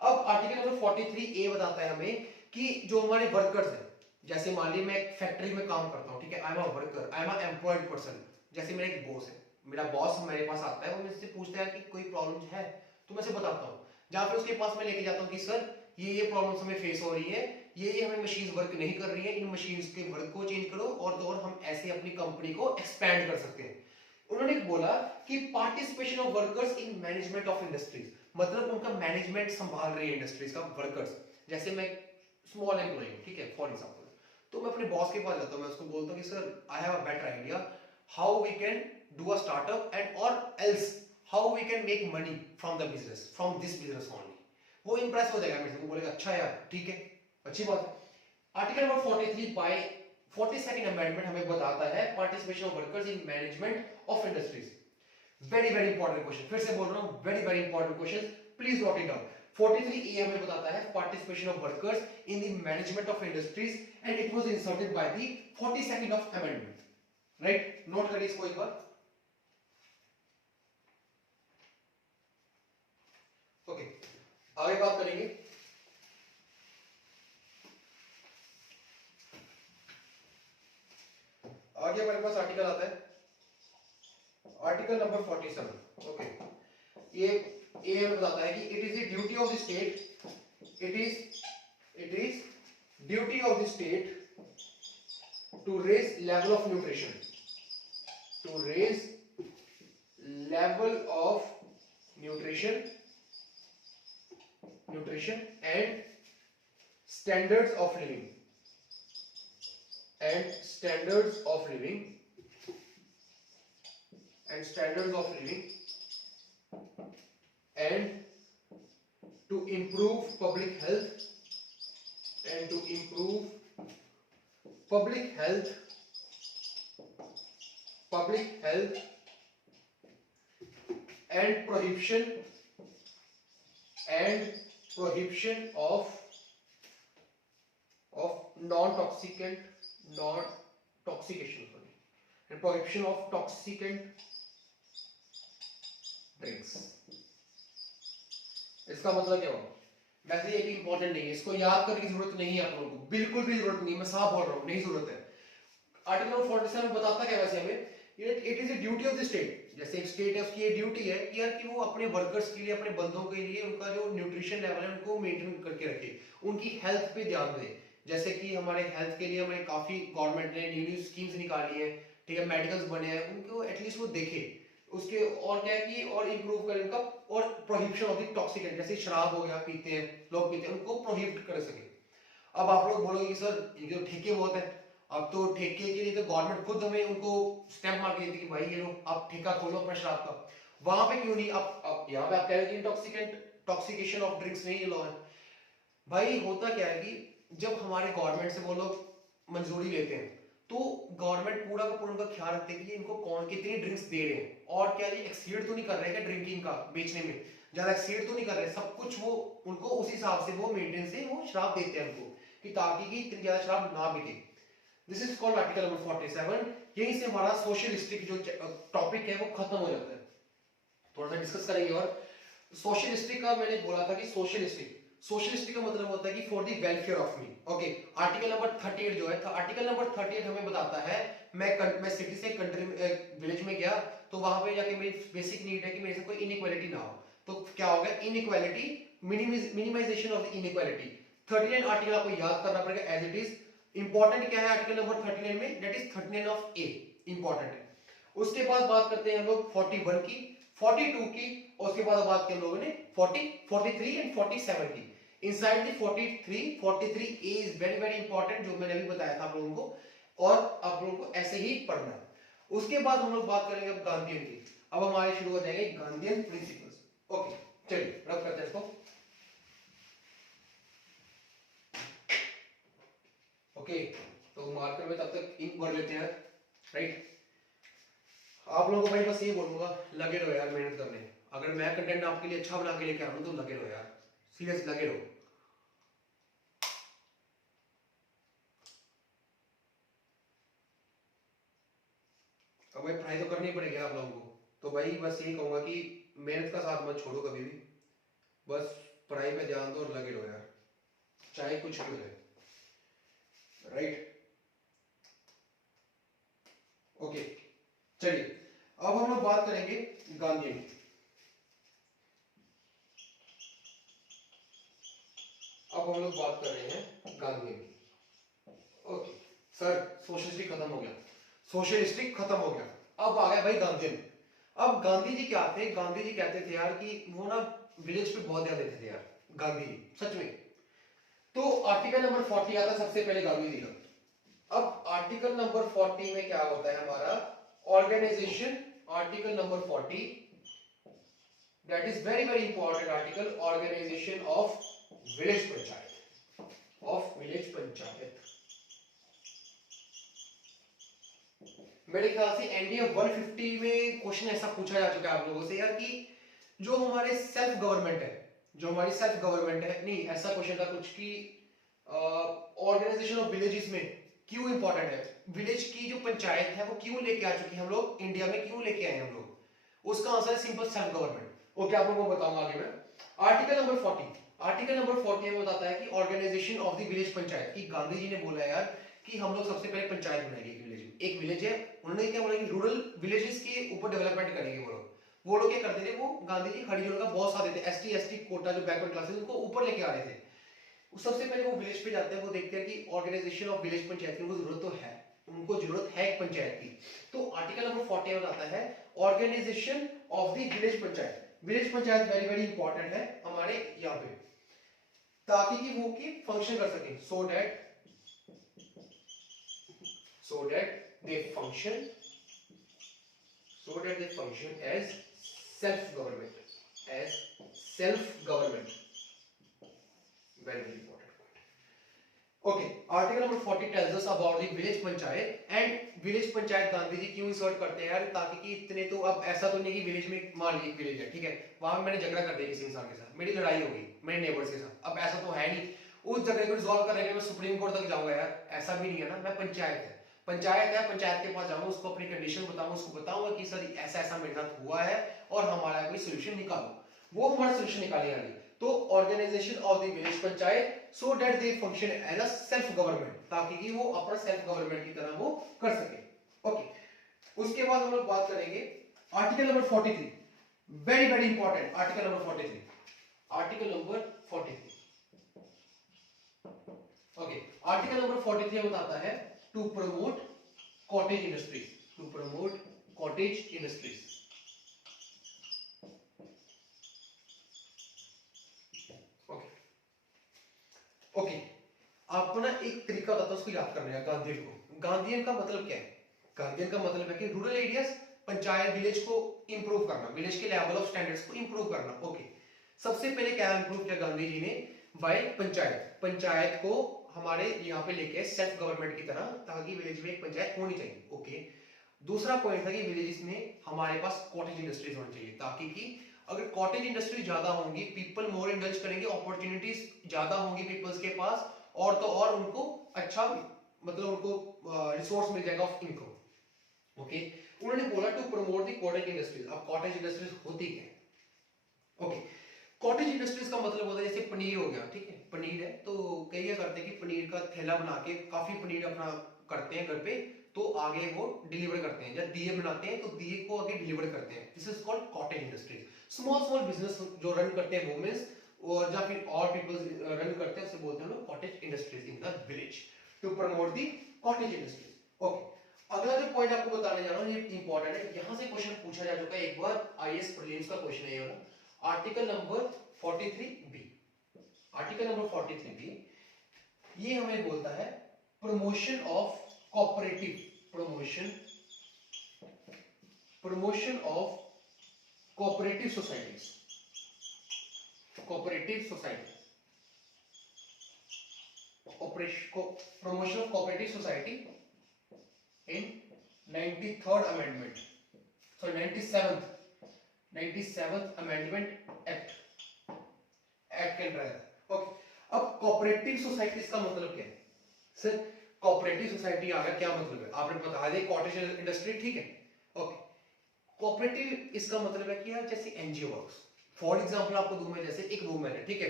अब आर्टिकल नंबर 43A बताता है हमें कि जो हमारे वर्कर्स हैं, जैसे मान लीजिए मैं एक फैक्ट्री में काम करता हूँ, ठीक है, I am a worker, I am a employed person. जैसे मेरा एक बॉस है, मेरा बॉस मेरे पास आता है, वो मुझसे पूछता है कि कोई प्रॉब्लम है, तो मैं उसे बताता हूँ, जहां फिर उसके पास मैं लेके जाता हूँ कि सर ये प्रॉब्लम्स हमें फेस हो रही है, ये हमें मशीन वर्क नहीं कर रही है, इन मशीन्स के वर्क को चेंज करो और तो और हम ऐसे अपनी कंपनी को एक्सपैंड कर सकते हैं। उन्होंने बोला कि participation of workers in management of industries, मतलब उनका मैनेजमेंट संभाल रही है इंडस्ट्रीज का वर्कर्स। जैसे मैं स्मॉल एम्प्लॉय हूं, ठीक है, फॉर एग्जांपल, तो मैं अपने बॉस के पास जाता हूं, मैं उसको बोलता हूं कि sir I have a better idea how we can do a startup and और else how we can make money from the business, from this business only. वो इंप्रेस हो जाएगा मेरे से, वो बोलेगा अच्छा यार ठीक है, अच्छी बात है। Article number 43 bye 42nd amendment हमें बताता है participation of workers in management of industries. Very very important question, फिर से बोल रहा हूं, very very important question, please note it down. 43A हमें बताता है participation of workers in the management of industries and it was inserted by the 42nd of amendment, right. Note करिए इसको एक बार। ओके, आगे बात करेंगे। आगे हमारे पास आर्टिकल आता है आर्टिकल नंबर 47। ओके, ये बताता है कि it is the duty of the state, it is duty of the state to raise level of nutrition, to raise level of nutrition and standards of living, and standards of living and to improve public health and prohibition of non-toxication, and prohibition of toxicant drinks. इसका मतलब क्या होगा? वैसे ये भी important नहीं है, इसको याद करने की जरूरत नहीं है आप लोगों को, बिल्कुल भी जरूरत नहीं, मैं साफ बोल रहा हूं, नहीं जरूरत है। आर्टिकल 47 बताता क्या वैसे हमें, it is a duty of the state, जैसे एक स्टेट है उसकी ये ड्यूटी है कि यार कि वो अपने वर्कर्स के लिए, अपने बंदों के लिए उनका जो न्यूट्रिशन लेवल है उनको मेंटेन करके रखे, उनकी हेल्थ पे ध्यान दे। जैसे कि हमारे हेल्थ के लिए हमें काफी गवर्नमेंट ने न्यू स्कीम्स निकाली है, ठीक है, मेडिकल्स बने हैं, उनको एटलीस्ट वो देखे, उसके और क्या है कि और इम्प्रूव करें उनका, और प्रोहिबिशन ऑफ द टॉक्सिकेंट, जैसे शराब हो गया पीते हैं लोग, पीते हैं, उनको प्रोहिबिट कर सके। अब आप लोग बोलोगे कि सर इनके तो ठेके बहुत है, अब तो ठेके के लिए तो गवर्नमेंट खुद हमें उनको स्टैंप मार के देती है कि भाई ये लो आप ठेका खोलो अपना शराब का, वहां पे क्यों नहीं? आप यहाँ पे आप कह रहे हो कि इंटॉक्सिकेंट टॉक्सिकेशन ऑफ ड्रिंक्स नहीं लॉ है। भाई होता क्या है कि जब हमारे गवर्नमेंट से वो लोग मंजूरी लेते हैं तो गवर्नमेंट पूरा का पूरा उनका ख्याल रखते हैं कि इनको कौन कितनी ड्रिंक्स दे रहे हैं, और क्या ये एक्सीड तो नहीं कर रहे हैं क्या ड्रिंकिंग का बेचने में, ज्यादा एक्सीड तो नहीं कर रहे, सब कुछ वो उनको उस हिसाब से वो मेंटेन से वो शराब देते हैं उनको, कि ताकि कि इतनी ज्यादा शराब ना बिके। This is called article number 47। यहीं से हमारा सोशलिस्टिक जो टॉपिक है वो खत्म हो जाता है। थोड़ा सा डिस्कस करेंगे। और सोशलिस्टिक का मैंने बोला था कि सोशलिस्टिक सोशलिस्टिक का मतलब होता है कि for the welfare of me. Okay, article number 38 जो है, आर्टिकल नंबर 38 हमें बताता है मैं सिटी से कंट्री विलेज में गया तो वहां पे जाके मेरी बेसिक नीड है कि मेरे से कोई इनइक्वालिटी ना हो, तो क्या होगा? Inequality, minimisation of the inequality. 39 article आपको याद करना पड़ेगा एज इट इज। इंपॉर्टेंट क्या है आर्टिकल नंबर 39 में? That is 39 of A, important है। उसके बाद बात करते हैं हम लोग 41 की, 42 की, और उसके बाद बात की हम लोगों ने 40, 43 एंड 47 की। Inside the 43 A is very very important, जो मैंने अभी बताया था आप लोगों को, और आप लोगों को ऐसे ही पढ़ना है। उसके बाद हम लोग बात करेंगे अब गांधीयन की। अब हमारे शुरू हो जाएंगे गांधीयन प्रिंसिपल्स। ओके, चलिए रब करते हैं इसको। ओके, तो मार्कर में तब तक इंक भर लेते हैं, राइट। आप लोगों को भाई बस ये बोलूंगा, लगे रहो यार मेहनत करने। अगर मैं कंटेंट आपके लिए अच्छा बना के लेके आ रहा हूं तो लगे रहो यार, सीरियस लगे रहो। अब भाई पढ़ाई तो करनी पड़ेगी आप लोगों को, तो भाई बस यही कहूंगा कि मेहनत का साथ मत छोड़ो कभी भी, बस पढ़ाई पे ध्यान दो और लगे रहो यार, चाहे कुछ भी हो जाए, राइट। ओके, चलिए अब हम लोग बात करेंगे गांधीयन की। अब हम लोग बात कर रहे हैं गांधीयन की। ओके सर, सोशलिस्टिक खत्म हो गया, सोशलिस्टिक खत्म हो गया, अब आ गया भाई गांधीयन। अब गांधी जी क्या थे? गांधी जी कहते थे यार कि वो ना विलेज पे बहुत ध्यान देते थे यार, गांधी जी सच में। तो आर्टिकल नंबर 40 आता है सबसे पहले गांधी जी का। अब आर्टिकल नंबर 40 में क्या होता है हमारा? Organisation, article number 40, that is very very important article, organisation of village panchayat, of village panchayat. मेरे ख्याल से एनडीए 150 में क्वेश्चन ऐसा पूछा जा चुका है आप लोगों से यार कि जो हमारे सेल्फ गवर्नमेंट है, जो हमारी सेल्फ गवर्नमेंट है, नहीं ऐसा क्वेश्चन था कुछ कि ऑर्गेनाइजेशन ऑफ विलेजेस में क्यों इंपॉर्टेंट है, विलेज की जो पंचायत है वो क्यों लेके आ चुकी है हम लोग इंडिया में, क्यों लेके आए हम लोग? उसका आंसर है सिंपल, सेल्फ गवर्नमेंट। ओके, आप लोगों को बताऊंगा आगे मैं। आर्टिकल नंबर 40, आर्टिकल नंबर 40 में बताता है कि organisation of the village panchayat, की गांधी जी ने बोला यार कि हम लोग सबसे पहले पंचायत बनाएंगे एक विलेज में। एक विलेज है, उन्होंने क्या बोला कि रूरल विलेजेस के ऊपर डेवलपमेंट करेंगे वो लोग। वो लोग क्या करते थे? वो गांधी जी हरिजनों का बहुत साथ देते, एसटी कोटा जो बैकवर्ड क्लासेस उनको ऊपर लेके आ रहे थे। सबसे पहले वो विलेज पे जाते हैं, वो देखते हैं कि ऑर्गेनाइजेशन ऑफ विलेज पंचायत की उनको जरूरत तो है, उनको जरूरत है एक पंचायत की। तो आर्टिकल नंबर 40 में आता है organisation of the village panchayat. Village panchayat very very important है हमारे यहाँ पे, ताकि कि वो की फंक्शन कर सके, so that they function, as self government, as self government, very very important. Okay, article number 40 tells us about the village panchayat, and village panchayat Gandhi ji क्यों इंसर्ट करते हैं यार? ताकि कि इतने तो अब ऐसा तो नहीं कि विलेज में, मान लीजिए विलेज है, ठीक है, वहां पे मैंने झगड़ा कर दिया किसी इंसान के साथ, मेरी लड़ाई हो गई मेरे नेबर्स के साथ, अब ऐसा तो है नहीं उस झगड़े को रिजॉल्व करने के लिए मैं सुप्रीम कोर्ट तक जाऊंगा यार, ऐसा भी नहीं है ना। मैं पंचायत है, पंचायत के पास जाऊंगा, उसको अपनी कंडीशन बताऊंगा, उसको बताऊंगा कि सर ऐसा ऐसा मेरे साथ हुआ है और हमारा कोई सोल्यूशन निकालो, वो हमारा सोल्यूशन निकालेगा। तो organisation of the village panchayat so that they function as a self government, ताकि कि वो अपना सेल्फ गवर्नमेंट की तरह वो कर सके। ओके, उसके बाद हम लोग बात करेंगे article number 43, very very important article number 43, article number 43। Okay, article number 43 बताता है to promote cottage industries, to promote cottage industries. Okay, आपको ना एक तरीका बताता हूँ उसको याद करने का, गांधीयन को। गांधीयन का मतलब क्या है? गांधीयन का मतलब है कि रूरल एरियाज, पंचायत, विलेज को इंप्रूव करना, विलेज के लेवल ऑफ स्टैंडर्ड्स को इंप्रूव करना। ओके, सबसे पहले क्या इंप्रूव किया गांधी जी ने? बाय पंचायत, पंचायत को हमारे यहाँ पे लेके सेल्फ गवर्नमेंट की तरह, ताकि विलेज में एक पंचायत होनी चाहिए। ओके, दूसरा पॉइंट था कि विलेजेस में हमारे पास कॉटेज इंडस्ट्रीज होनी चाहिए, ताकि कि अगर कॉटेज इंडस्ट्री ज्यादा होंगी, पीपल मोर इंडल्ज करेंगे, अपॉर्चुनिटीज ज्यादा होंगी पीपल्स के पास, और तो और उनको अच्छा, मतलब उनको रिसोर्स मिल जाएगा ऑफ इनकम। ओके, उन्होंने बोला to promote the cottage industries. अब कॉटेज इंडस्ट्रीज होती क्या है? ओके, कॉटेज इंडस्ट्रीज का मतलब होता है जैसे पनीर हो गया, ठीक है, पनीर है तो कई क्या करते हैं कि पनीर का थैला बना के काफी पनीर अपना करते हैं घर पे, तो आगे वो डिलीवर करते हैं। जब दिए बनाते हैं तो दिए को आगे डिलीवर करते हैं। This is called cottage industries. Small small business जो रन करते हैं वुमेन्स, और या फिर और पीपल रन करते हैं, उसे बोलते हैं लोग cottage industries in the village, to promote the cottage industries. Okay, अगला जो पॉइंट आपको बताने जा रहा हूं ये इंपॉर्टेंट है, यहां से क्वेश्चन पूछा जा चुका है एक बार, आईएएस प्रीलिम्स का क्वेश्चन है ये वाला। Article number 43 B, article number 43 B, ये हमें बोलता है promotion of cooperative, promotion, promotion of cooperative societies, cooperative society, promotion of cooperative society in 93rd amendment, sorry 97th amendment act के अंतर्गत। ओके, अब कोऑपरेटिव सोसाइटीज का मतलब क्या है? सर कोऑपरेटिव सोसाइटी आ गया, क्या मतलब है आपने बता दिया, कॉटेज इंडस्ट्री, ठीक है। ओके, कोऑपरेटिव इसका मतलब है कि यार जैसे एनजीओ वर्क्स, फॉर एग्जांपल आपको दूं मैं, जैसे एक वुमेन है, ठीक है,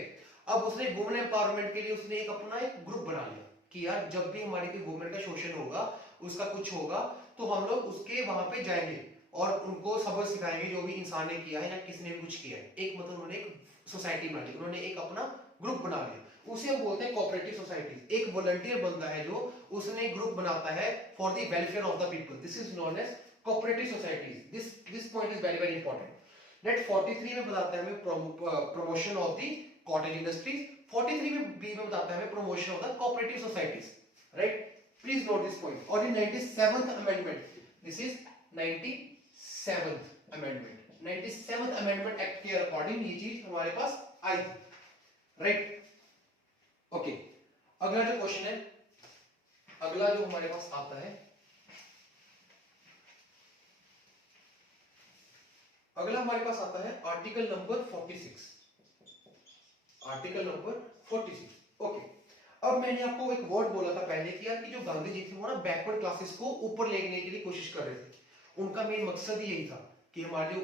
अब उसने वुमेन एम्पावरमेंट के लिए उसने एक अपना एक ग्रुप बना लिया कि यार जब भी हमारी कोई वुमेन का शोषण होगा, उसका कुछ होगा, तो हम लोग उसके वहां पे जाएंगे और उनको सबक सिखाएंगे जो भी इंसान ने किया है या किसने भी कुछ किया है। एक मतलब उन्होंने एक सोसाइटी बना ली, उन्होंने एक अपना ग्रुप बना लिया, उसे हम बोलते हैं कोऑपरेटिव सोसाइटी। एक वॉलंटियर बनता है जो उसने ग्रुप बनाता है for the welfare of the people, this is known as cooperative societies। this point is very very important। net 43 में बताता है हमें promotion of the cottage industries, 43 में बी में बताता है हमें promotion of the cooperative societies, right? please note this point। और ये 97th amendment, this is 97th amendment, 97th amendment act के अकॉर्डिंग ये चीज हमारे पास आई थी, राइट? ओके, अगला जो क्वेश्चन है, अगला जो हमारे पास आता है, अगला हमारे पास आता है article number 46, article number 46। Okay, अब मैंने आपको एक वर्ड बोला था पहले कि यार कि जो गांधी जी थे वो ना बैकवर्ड क्लासेस को ऊपर लेने के लिए कोशिश कर रहे थे, उनका मेन मकसद ही यही था कि हमारे जो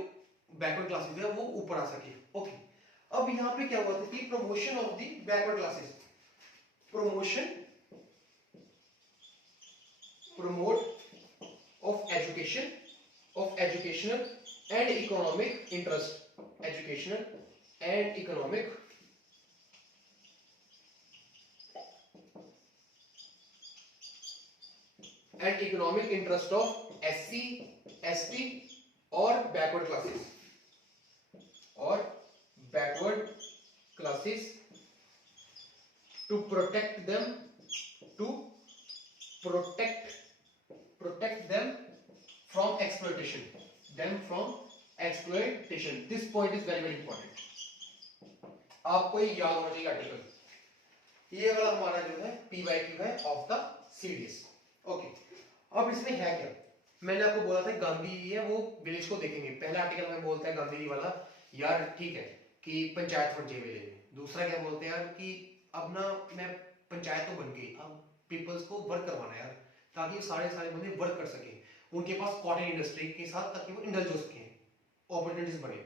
बैकवर्ड क्लासेस है वो ऊपर आ सके। ओके, अब यहाँ पे क्या हुआ था कि promotion of the backward classes, promotion, promote of education, of educational and economic interest, educational and economic interest of SC, ST और backward classes, और backward classes, to protect them, to protect them from exploitation, them from exploitation। this point is very very important, आपको ये याद होना चाहिए article. ये वाला हमारा जो है PYQ है ऑफ द सीरीज। ओके, अब इसमें है क्या, मैंने आपको बोला था गांधी जी है वो विलेज को देखेंगे, पहला आर्टिकल में बोलता है गांधी जी वाला यार ठीक है कि पंचायत होनी चाहिए विलेज में। दूसरा क्या बोलते हैं यार कि अब ना मैं पंचायत तो बन गई, अब पीपल्स को वर्क करवाना यार, ताकि सारे सारे बंदे वर्क कर सके, उनके पास कॉटन इंडस्ट्री के साथ, ताकि वो इंडल्ज हो सके, अपॉर्चुनिटीज बने।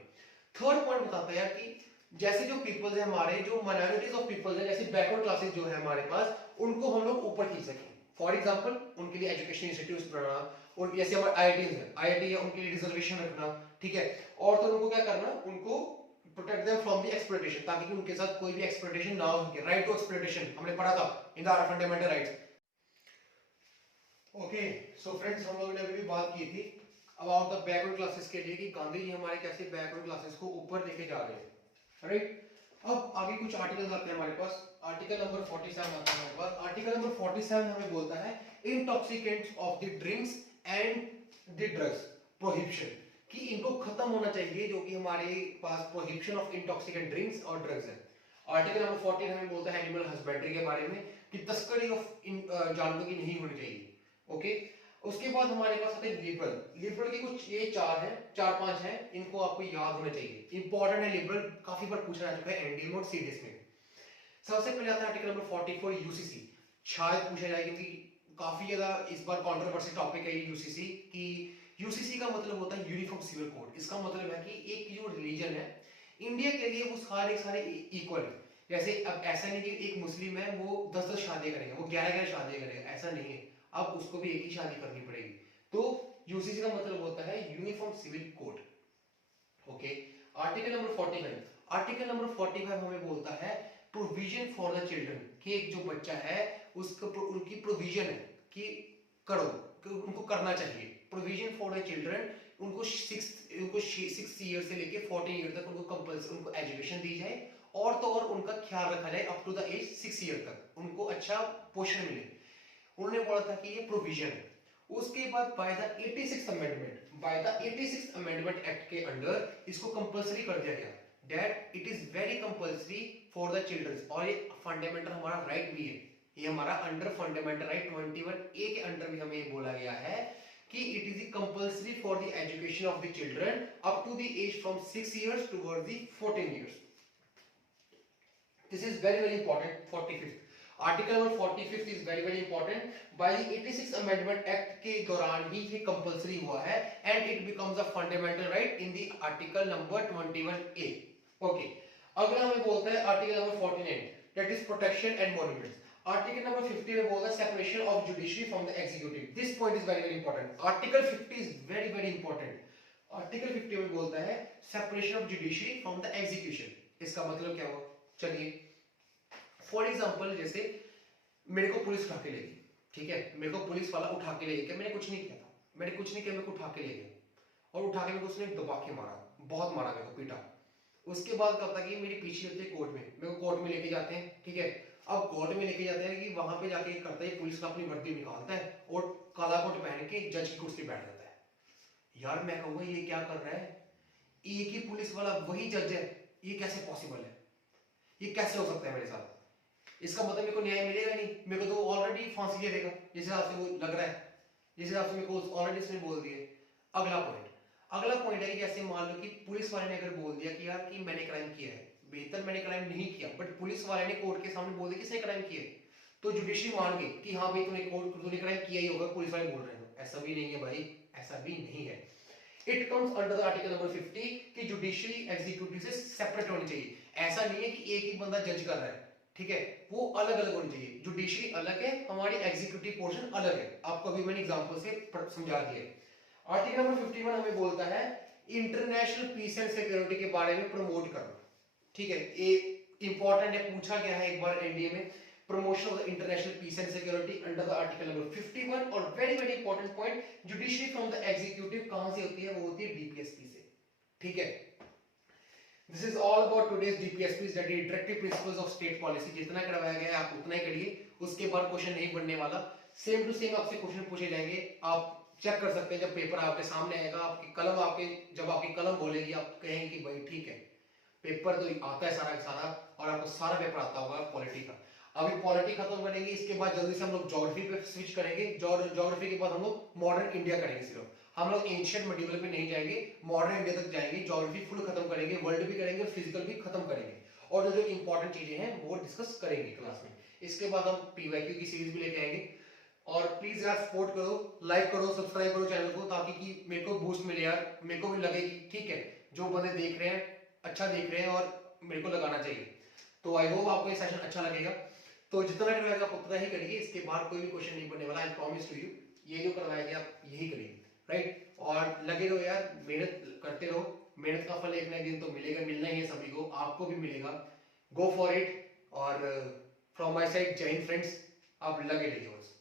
थर्ड पॉइंट बताता है यार कि जैसे जो पीपल्स है हमारे, जो माइनॉरिटीज ऑफ पीपल्स है, जैसे बैकवर्ड क्लासेस जो है हमारे पास, उनको हम लोग ऊपर खींच सकें। फॉर एग्जांपल उनके लिए एजुकेशन इंस्टीट्यूट्स बनाना, और जैसे हमारे आईआईटीज है, आईआईटी है उनके लिए रिजर्वेशन रखना, ठीक है, और तो उनको क्या करना, उनको protect them from the exploitation, ताकि उनके साथ कोई भी एक्सप्लॉइटेशन ना हो सके। राइट टू एक्सप्लॉइटेशन हमने पढ़ा था in the fundamental rights. Okay, so friends हम लोगों ने अभी भी बात की थी अबाउट द बैकवर्ड क्लासेस के लिए कि गांधी जी हमारे कैसे बैकवर्ड क्लासेस को ऊपर लेके जा रहे हैं, राइट? अब आगे कुछ आर्टिकल्स आते हैं हमारे पास। आर्टिकल नंबर 47 आता है हमारे पास। आर्टिकल नंबर 47 हमें बोलता है intoxicants of the drinks and the drugs prohibition, कि इनको खत्म होना चाहिए, जो कि हमारे पास प्रोहिबिशन ऑफ इंटॉक्सिकेंट ड्रिंक्स और ड्रग्स है। आर्टिकल नंबर 14 हमें बोलता है एनिमल हस्बेंड्री के बारे में, कि तस्करी ऑफ जानवरों की नहीं होनी चाहिए। ओके, उसके बाद हमारे पास आते हैं लिबरल। लिबरल के कुछ ये चार पांच हैं, इनको आपको याद होना चाहिए, इंपॉर्टेंट है लिबरल, काफी बार पूछा जा चुका है एनडीए में और सीडीएस में। सबसे पहले आता है आर्टिकल नंबर 44 यूसीसी, शायद पूछा जाए क्योंकि काफी ज्यादा इस बार कंट्रोवर्सी टॉपिक है यूसीसी की। यूसीसी का मतलब होता है यूनिफॉर्म सिविल कोड। इसका मतलब है कि एक जो रिलीजन है इंडिया के लिए वो सारे इक्वल है। जैसे अब ऐसा नहीं कि एक मुस्लिम है वो 10-10 शादियां करेगा, वो 11-11 शादियां करेगा, ऐसा नहीं है। अब उसको भी एक ही शादी करनी पड़ेगी। तो यूसीसी का मतलब होता है uniform civil code. Okay, article number 45। Article number 45 हमें बोलता है प्रोविजन फॉर द चिल्ड्रन, कि एक जो बच्चा है उसको उनकी प्रोविजन है कि करो, कि उनको करना चाहिए। प्रोविजन फॉर द चिल्ड्रन, उनको 6 ईयर से लेके 14 ईयर तक उनको कंपल्सरी उनको एजुकेशन दी जाए, और तो और उनका ख्याल रखा जाए up to the age 6 year तक, उनको अच्छा पोषण मिले। उन्होंने बोला था कि ये प्रोविजन है। उसके बाद by the 86 amendment, by the 86 amendment act के अंडर इसको कंपल्सरी कर दिया गया that it is very compulsory for the childrens, और ये फंडामेंटल हमारा राइट भी है। ये हमारा अंडर फंडामेंटल राइट 21A के अंडर भी हमें बोला गया है कि it is compulsory for the education of the children up to the age from 6 years towards the 14 years. This is very important. 45th article number 45 is very important. By the 86 amendment act के दौरान ही ये compulsory हुआ है and it becomes a fundamental right in the article number 21A। Okay, अगला हमें बोलता है article number 49 that is protection and monuments. Article number 50 में बोलता है separation of judiciary from the executive. This point is very important. Article 50 is very important. Article 50 में बोलता है separation of judiciary from the execution. इसका मतलब क्या हुआ, चलिए फॉर एग्जांपल जैसे मेरे को पुलिस उठा के ले गई, ठीक है, मेरे को पुलिस वाला उठा के ले गया, मैंने कुछ नहीं किया था, मैंने कुछ नहीं किया, मेरे को उठा के ले गया और उठा के मेरे को उसने दबा के मारा, बहुत मारा, मेरे को पीटा। उसके बाद क्या होता कि मेरी पीछे होते कोर्ट में, मेरे को कोर्ट में लेके जाते हैं, ठीक है। अब कोर्ट में लेके जाते हैं कि वहां पे जाके करता है पुलिस का अपनी वर्दी निकालता है और काला कोट पहन के जज की कुर्सी बैठ जाता है। यार मैं कहूंगा ये क्या कर रहा है, एक ही पुलिस वाला वही जज है, ये कैसे पॉसिबल है, ये कैसे हो सकता है मेरे साथ। इसका मतलब मेरे को न्याय मिलेगा नहीं, मेरे को तो ऑलरेडी फांसी दे देगा जिस हिसाब से वो लग रहा है, जिस हिसाब से मेरे को ऑलरेडी इसने बोल दिया। अगला पॉइंट है कि जैसे मान लो कि पुलिस वाले ने अगर बोल दिया कि यार कि मैंने क्राइम किया है, बेहतर मैंने क्राइम नहीं किया, बट पुलिस वाले ने कोर्ट के सामने बोल दिया किसने क्राइम किया है, तो जुडिशरी मान गई कि हाँ भाई तूने क्राइम किया ही होगा, पुलिस वाले बोल रहे हैं। ऐसा भी नहीं है भाई, ऐसा भी नहीं है। It comes under the article number 50 कि जुडिशरी एग्जीक्यूटिव से सेपरेट होनी चाहिए। ऐसा नहीं है कि एक ही बंदा जज कर रहा है, ठीक है, वो अलग अलग होनी चाहिए। जुडिशरी अलग है, हमारी एग्जीक्यूटिव पोर्शन अलग है। आपको अभी मैंने एग्जांपल से समझा दिया है। आर्टिकल नंबर 51 हमें बोलता है इंटरनेशनल पीस एंड सिक्योरिटी के बारे में प्रमोट करना, ठीक है, ये इंपॉर्टेंट है, पूछा गया है एक बार एनडीए में। Promotion of the international peace and security under the article number 51। और very important point, judiciary from the executive कहां से होती है, वो होती है डीपीएसपी से, ठीक है। This is all about today's DPSP that is directive principles of state policy. जितना करवाया गया है आप उतना ही करिए, उसके बाद क्वेश्चन नहीं बनने वाला, सेम टू सेम आपसे क्वेश्चन पूछे जाएंगे। आप चेक कर सकते हैं जब पेपर आपके सामने आएगा, आपकी कलम आपके जब आपकी कलम बोलेगी आप कहेंगे कि भाई ठीक है, पेपर तो आता है सारा सारा, और आपको सारा पेपर आता होगा पॉलिटी का। अभी पॉलिटी खत्म करेंगे, इसके बाद जल्दी से हम लोग ज्योग्राफी पे स्विच करेंगे। ज्योग्राफी के बाद हम लोग मॉडर्न इंडिया करेंगे। सिर्फ हम लोग एंशिएंट मॉड्यूल पे नहीं जाएंगे, मॉडर्न इंडिया तक जाएंगे। ज्योग्राफी फुल खत्म करेंगे, वर्ल्ड भी करेंगे, फिजिकल भी खत्म करेंगे, और जो इंपॉर्टेंट चीजें हैं वो डिस्कस करेंगे क्लास में। इसके बाद हम पीवाईक्यू की सीरीज भी लेके आएंगे। और प्लीज यार सपोर्ट करो, लाइक करो, सब्सक्राइब करो चैनल को, ताकि कि मेरे को बूस्ट मिले यार, मेरे को भी लगे कि ठीक है जो बंदे देख रहे हैं अच्छा देख रहे हैं और मेरे को लगाना चाहिए। तो आई होप आपको ये सेशन अच्छा लगेगा। तो जितना करवाएगा आप उतना ही करिए, इसके बाद कोई भी क्वेश्चन नहीं बनने वाला, आई प्रॉमिस टू यू। ये जो करवाया गया आप यही करिए, राइट। और लगे रहो यार, मेहनत करते रहो, मेहनत का फल एक ना एक दिन तो मिलेगा, मिलना ही है सभी को, आपको भी मिलेगा। Go for it. और फ्रॉम माय साइड जय हिंद फ्रेंड्स, आप लगे रहिए बस।